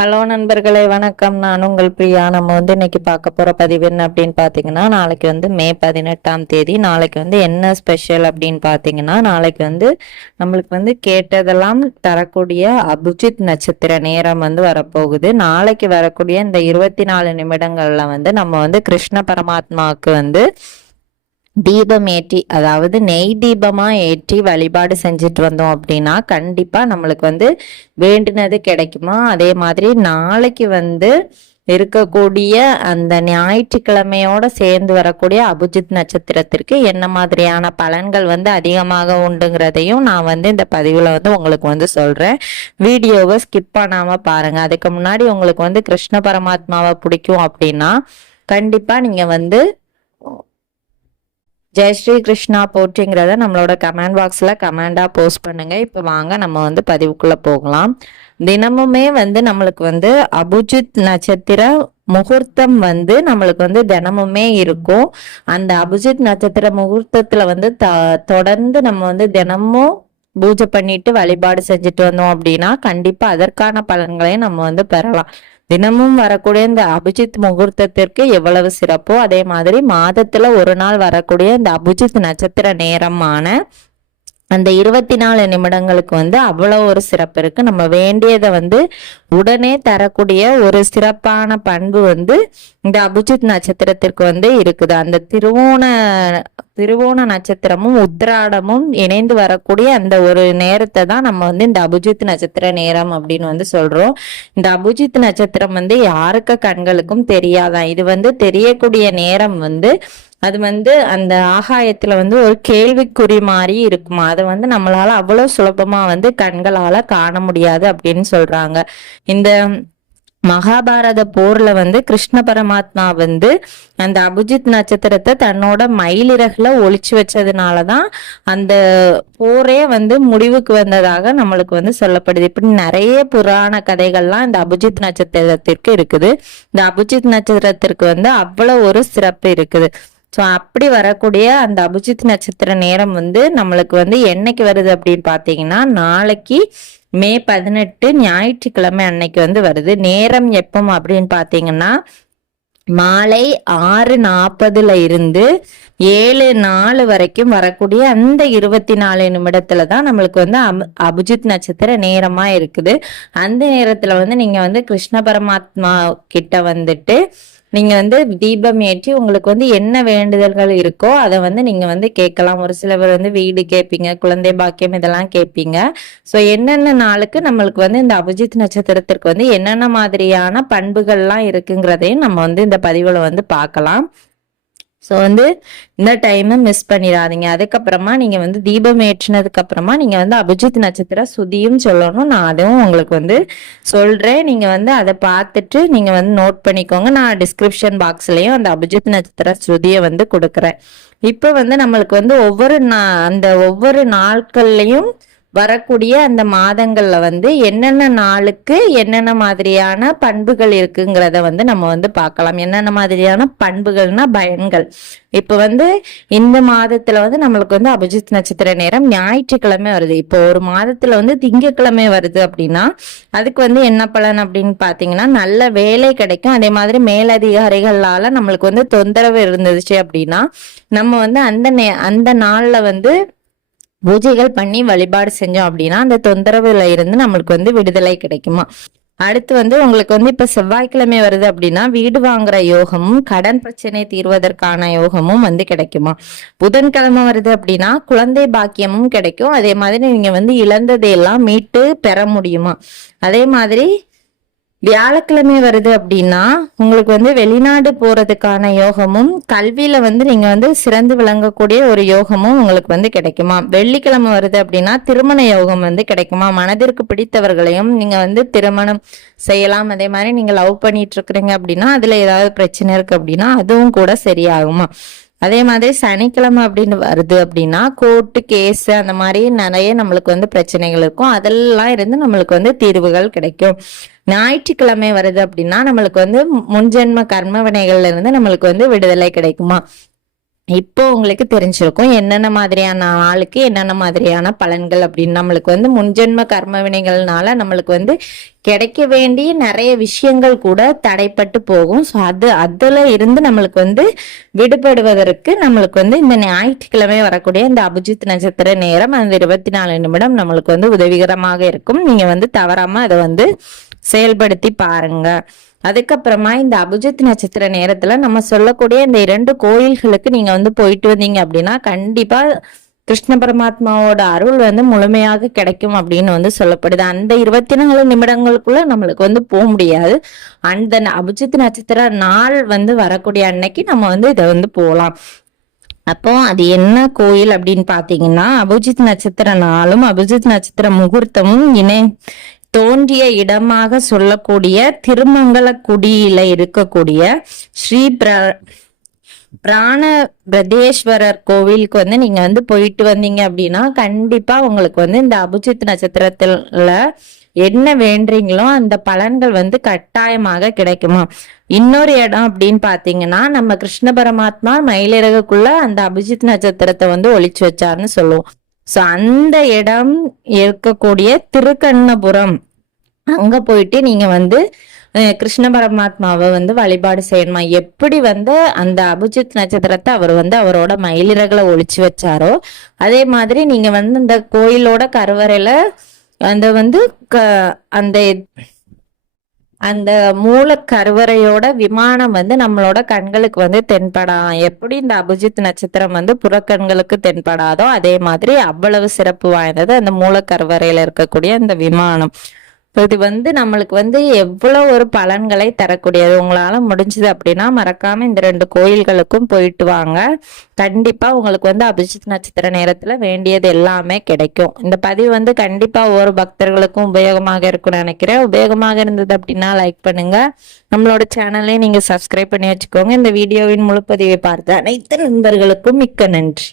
Hello நண்பர்களே வணக்கம். நான் உங்கள் பிரியா. நம்ம வந்து இன்னைக்கு பார்க்க போகிற பதிவு என்ன அப்படின்னு பார்த்தீங்கன்னா நாளைக்கு வந்து மே பதினெட்டாம் தேதி நாளைக்கு வந்து என்ன ஸ்பெஷல் அப்படின்னு பார்த்தீங்கன்னா நாளைக்கு வந்து நம்மளுக்கு வந்து கேட்டதெல்லாம் தரக்கூடிய அபிஜித் நட்சத்திர நேரம் வந்து வரப்போகுது. நாளைக்கு வரக்கூடிய இந்த இருபத்தி நாலு நிமிடங்களில் வந்து நம்ம வந்து கிருஷ்ண பரமாத்மாவுக்கு வந்து தீபம் ஏற்றி அதாவது நெய் தீபமாக ஏற்றி வழிபாடு செஞ்சுட்டு வந்தோம் அப்படின்னா கண்டிப்பாக நம்மளுக்கு வந்து வேண்டினது கிடைக்குமா? அதே மாதிரி நாளைக்கு வந்து இருக்கக்கூடிய அந்த ஞாயிற்றுக்கிழமையோட சேர்ந்து வரக்கூடிய அபிஜித் நட்சத்திரத்திற்கு என்ன மாதிரியான பலன்கள் வந்து அதிகமாக உண்டுங்கிறதையும் நான் வந்து இந்த பதிவில் வந்து உங்களுக்கு வந்து சொல்கிறேன் வீடியோவை ஸ்கிப் பண்ணாமல் பாருங்கள் அதுக்கு முன்னாடி உங்களுக்கு வந்து கிருஷ்ண பரமாத்மாவை பிடிக்கும் அப்படின்னா கண்டிப்பாக நீங்கள் வந்து ஜெய் ஸ்ரீ கிருஷ்ணா போற்றிங்கிறத நம்மளோட கமெண்ட் பாக்ஸில் கமெண்டாக போஸ்ட் பண்ணுங்கள் இப்போ வாங்க நம்ம வந்து பதிவுக்குள்ளே போகலாம். தினமுமே வந்து நம்மளுக்கு வந்து அபுஜித் நட்சத்திர முகூர்த்தம் வந்து நம்மளுக்கு வந்து தினமுமே இருக்கும். அந்த அபிஜித் நட்சத்திர முகூர்த்தத்தில் வந்து த தொடர்ந்து நம்ம வந்து தினமும் பூஜை பண்ணிட்டு வழிபாடு செஞ்சுட்டு வந்தோம் அப்படின்னா கண்டிப்பாக அதற்கான பலன்களையும் நம்ம வந்து பெறலாம். தினமும் வரக்கூடிய இந்த அபிஜித் முகூர்த்தத்திற்கு எவ்வளவு சிறப்போ அதே மாதிரி மாதத்துல ஒரு நாள் வரக்கூடிய இந்த அபிஜித் நட்சத்திர நேரமான அந்த இருபத்தி நாலு நிமிடங்களுக்கு வந்து அவ்வளோ ஒரு சிறப்பு இருக்குது நம்ம வேண்டியதை வந்து உடனே தரக்கூடிய ஒரு சிறப்பான பண்பு வந்து இந்த அபிஜித் நட்சத்திரத்திற்கு வந்து இருக்குது. அந்த திருவோண திருவோண நட்சத்திரமும் உத்ராடமும் இணைந்து வரக்கூடிய அந்த ஒரு நேரத்தை தான் நம்ம வந்து இந்த அபிஜித் நட்சத்திர நேரம் அப்படின்னு வந்து சொல்றோம். இந்த அபிஜித் நட்சத்திரம் வந்து யாருக்கு கண்களுக்கும் தெரியாதான். இது வந்து தெரியக்கூடிய நேரம் வந்து அது வந்து அந்த ஆகாயத்துல வந்து ஒரு கேள்விக்குறி மாதிரி இருக்குமா? அதை வந்து நம்மளால அவ்வளவு சுலபமா வந்து கண்களால காண முடியாது அப்படின்னு சொல்றாங்க. இந்த மகாபாரத போர்ல வந்து கிருஷ்ண பரமாத்மா வந்து அந்த அபிஜித் நட்சத்திரத்தை தன்னோட மயிலிறகுல ஒழிச்சு வச்சதுனாலதான் அந்த போரே வந்து முடிவுக்கு வந்ததாக நம்மளுக்கு வந்து சொல்லப்படுது. இப்படி நிறைய புராண கதைகள்லாம் இந்த அபிஜித் நட்சத்திரத்திற்கு இருக்குது. இந்த அபிஜித் நட்சத்திரத்திற்கு வந்து அவ்வளவு ஒரு சிறப்பு இருக்குது. ஸோ அப்படி வரக்கூடிய அந்த அபிஜித் நட்சத்திர நேரம் வந்து நம்மளுக்கு வந்து என்னைக்கு வருது அப்படின்னு பார்த்தீங்கன்னா நாளைக்கு மே பதினெட்டு ஞாயிற்றுக்கிழமை அன்னைக்கு வந்து வருது. நேரம் எப்போ அப்படின்னு பார்த்தீங்கன்னா மாலை ஆறு நாற்பதுல இருந்து ஏழு நாலு வரைக்கும் வரக்கூடிய அந்த இருபத்தி நாலு நிமிடத்துல தான் நம்மளுக்கு வந்து அபிஜித் நட்சத்திர நேரமா இருக்குது. அந்த நேரத்துல வந்து நீங்க வந்து கிருஷ்ண பரமாத்மா கிட்ட வந்துட்டு நீங்க வந்து தீபம் ஏற்றி உங்களுக்கு வந்து என்ன வேண்டுதல்கள் இருக்கோ அதை வந்து நீங்க வந்து கேட்கலாம். ஒரு சிலவர் வந்து வீடு கேட்பீங்க குழந்தை பாக்கியம் இதெல்லாம் கேட்பீங்க. ஸோ என்னென்ன நாளுக்கு நம்மளுக்கு வந்து இந்த அபிஜித் நட்சத்திரத்திற்கு வந்து என்னென்ன மாதிரியான பண்புகள்லாம் இருக்குங்கிறதையும் நம்ம வந்து இந்த பதிவுல வந்து பார்க்கலாம். ஸோ வந்து இந்த டைமை மிஸ் பண்ணிடாதீங்க. அதுக்கப்புறமா நீங்கள் வந்து தீபம் ஏற்றினதுக்கப்புறமா நீங்கள் வந்து அபிஜித் நட்சத்திர சுதியும் சொல்லணும். நான் அதுவும் உங்களுக்கு வந்து சொல்கிறேன் நீங்கள் வந்து அதை பார்த்துட்டு நீங்கள் வந்து நோட் பண்ணிக்கோங்க. நான் டிஸ்கிரிப்ஷன் பாக்ஸ்லேயும் அந்த அபிஜித் நட்சத்திர ஸ்ருதியை வந்து கொடுக்குறேன். இப்போ வந்து நம்மளுக்கு வந்து ஒவ்வொரு நா அந்த ஒவ்வொரு நாட்கள்லையும் வரக்கூடிய அந்த மாதங்களில் வந்து என்னென்ன நாளுக்கு என்னென்ன மாதிரியான பண்புகள் இருக்குங்கிறத வந்து நம்ம வந்து பார்க்கலாம். என்னென்ன மாதிரியான பண்புகள்னா பயன்கள். இப்போ வந்து இந்த மாதத்தில் வந்து நம்மளுக்கு வந்து அபிஜித் நட்சத்திர நேரம் ஞாயிற்றுக்கிழமை வருது. இப்போ ஒரு மாதத்தில் வந்து திங்கக்கிழமை வருது அப்படின்னா அதுக்கு வந்து என்ன பலன் அப்படின்னு பார்த்தீங்கன்னா நல்ல வேலை கிடைக்கும். அதே மாதிரி மேலதிகாரிகளால் நம்மளுக்கு வந்து தொந்தரவு இருந்துச்சு அப்படின்னா நம்ம வந்து அந்த அந்த நாளில் வந்து பூஜைகள் பண்ணி வழிபாடு செஞ்சோம் அப்படின்னா அந்த தொந்தரவுல இருந்து நம்மளுக்கு வந்து விடுதலை கிடைக்குமா? அடுத்து வந்து உங்களுக்கு வந்து இப்ப செவ்வாய்க்கிழமை வருது அப்படின்னா வீடு வாங்குற யோகமும் கடன் பிரச்சனை தீர்வதற்கான யோகமும் வந்து கிடைக்குமா? புதன்கிழமை வருது அப்படின்னா குழந்தை பாக்கியமும் கிடைக்கும். அதே மாதிரி நீங்க வந்து இழந்ததையெல்லாம் மீட்டு பெற முடியுமா? அதே மாதிரி வியாழக்கிழமை வருது அப்படின்னா உங்களுக்கு வந்து வெளிநாடு போறதுக்கான யோகமும் கல்வியில வந்து நீங்க வந்து சிறந்து விளங்கக்கூடிய ஒரு யோகமும் உங்களுக்கு வந்து கிடைக்குமா? வெள்ளிக்கிழமை வருது அப்படின்னா திருமண யோகம் வந்து கிடைக்குமா? மனதிற்கு பிடித்தவர்களையும் நீங்க வந்து திருமணம் செய்யலாம். அதே மாதிரி நீங்க லவ் பண்ணிட்டு இருக்கிறீங்க அப்படின்னா அதுல ஏதாவது பிரச்சனை இருக்கு அப்படின்னா அதுவும் கூட சரியாகுமா? அதே மாதிரி சனிக்கிழமை அப்படின்னு வருது அப்படின்னா கோர்ட்டு கேஸ் அந்த மாதிரி நிறைய நம்மளுக்கு வந்து பிரச்சனைகள் இருக்கும். அதெல்லாம் இருந்து நம்மளுக்கு வந்து தீர்வுகள் கிடைக்கும். ஞாயிற்றுக்கிழமை வருது அப்படின்னா நம்மளுக்கு வந்து முன்ஜென்ம கர்ம வினைகள்ல இருந்து நம்மளுக்கு வந்து விடுதலை கிடைக்குமா? இப்போ உங்களுக்கு தெரிஞ்சிருக்கும் என்னென்ன மாதிரியான ஆளுக்கு என்னென்ன மாதிரியான பலன்கள் அப்படின்னு. நம்மளுக்கு வந்து முன்ஜென்ம கர்ம வினைகள்னால நம்மளுக்கு வந்து கிடைக்க வேண்டிய நிறைய விஷயங்கள் கூட தடைப்பட்டு போகும். ஸோ அது அதில் இருந்து நம்மளுக்கு வந்து விடுபடுவதற்கு நம்மளுக்கு வந்து இந்த ஞாயிற்றுக்கிழமை வரக்கூடிய இந்த அபிஜித் நட்சத்திர நேரம் அந்த இருபத்தி நாலு நிமிடம் நம்மளுக்கு வந்து உதவிகரமாக இருக்கும். நீங்கள் வந்து தவறாமல் அதை வந்து செயல்படுத்தி பாருங்கள் அதுக்கப்புறமா இந்த அபிஜித் நட்சத்திர நேரத்துல நம்ம சொல்லக்கூடிய இந்த இரண்டு கோயில்களுக்கு நீங்க வந்து போயிட்டு வந்தீங்க அப்படின்னா கண்டிப்பா கிருஷ்ண பரமாத்மாவோட அருள் வந்து முழுமையாக கிடைக்கும் அப்படின்னு வந்து சொல்லப்படுது. அந்த இருபத்தி நாலு நிமிடங்களுக்குள்ள நம்மளுக்கு வந்து போக முடியாது. அந்த அபிஜித் நட்சத்திர நாள் வந்து வரக்கூடிய அன்னைக்கு நம்ம வந்து இதை வந்து போகலாம். அப்போ அது என்ன கோயில் அப்படின்னு பாத்தீங்கன்னா அபிஜித் நட்சத்திர நாளும் அபிஜித் நட்சத்திர முகூர்த்தமும் இணை தோன்றிய இடமாக சொல்லக்கூடிய திருமங்கலக்குடியில இருக்கக்கூடிய ஸ்ரீ பிர பிராண பிரதேஸ்வரர் கோவிலுக்கு வந்து நீங்க வந்து போயிட்டு வந்தீங்க அப்படின்னா கண்டிப்பா உங்களுக்கு வந்து இந்த அபிஜித் நட்சத்திரத்துல என்ன வேண்டீங்களோ அந்த பலன்கள் வந்து கட்டாயமாக கிடைக்குமா? இன்னொரு இடம் அப்படின்னு பாத்தீங்கன்னா நம்ம கிருஷ்ண பரமாத்மா மயிலிறகுக்குள்ள அந்த அபிஜித் நட்சத்திரத்தை வந்து ஒழிச்சு வச்சாருன்னு சொல்லுவோம். சோ அந்த இடம் இருக்கக்கூடிய திருக்கண்ணபுரம். அங்க போயிட்டு நீங்க வந்து அஹ், கிருஷ்ண பரமாத்மாவை வந்து வழிபாடு செய்யணுமா? எப்படி வந்து அந்த அபிஜித் நட்சத்திரத்தை அவர் வந்து அவரோட மயிலிறகுல ஒழிச்சு வச்சாரோ அதே மாதிரி நீங்க வந்து இந்த கோயிலோட கருவறையில அந்த வந்து க அந்த அந்த மூல கருவறையோட விமானம் வந்து நம்மளோட கண்களுக்கு வந்து தென்படாம் எப்படி இந்த அபிஜித் நட்சத்திரம் வந்து புறக்கண்களுக்கு தென்படாதோ அதே மாதிரி அவ்வளவு சிறப்பு வாய்ந்தது அந்த மூல கருவறையில இருக்கக்கூடிய அந்த விமானம். இது வந்து நம்மளுக்கு வந்து எவ்வளோ ஒரு பலன்களை தரக்கூடியது. உங்களால் முடிஞ்சது அப்படின்னா மறக்காமல் இந்த ரெண்டு கோயில்களுக்கும் போயிட்டு வாங்க. கண்டிப்பாக உங்களுக்கு வந்து அபிஜித் நட்சத்திர நேரத்தில் வேண்டியது எல்லாமே கிடைக்கும். இந்த பதிவு வந்து கண்டிப்பாக ஒவ்வொரு பக்தர்களுக்கும் உபயோகமாக இருக்கும்னு நினைக்கிறேன். உபயோகமாக இருந்தது அப்படின்னா லைக் பண்ணுங்கள் நம்மளோட சேனலையும் நீங்கள் சப்ஸ்கிரைப் பண்ணி வச்சுக்கோங்க. இந்த வீடியோவின் முழுப்பதிவை பார்த்த அனைத்து நண்பர்களுக்கும் மிக்க நன்றி.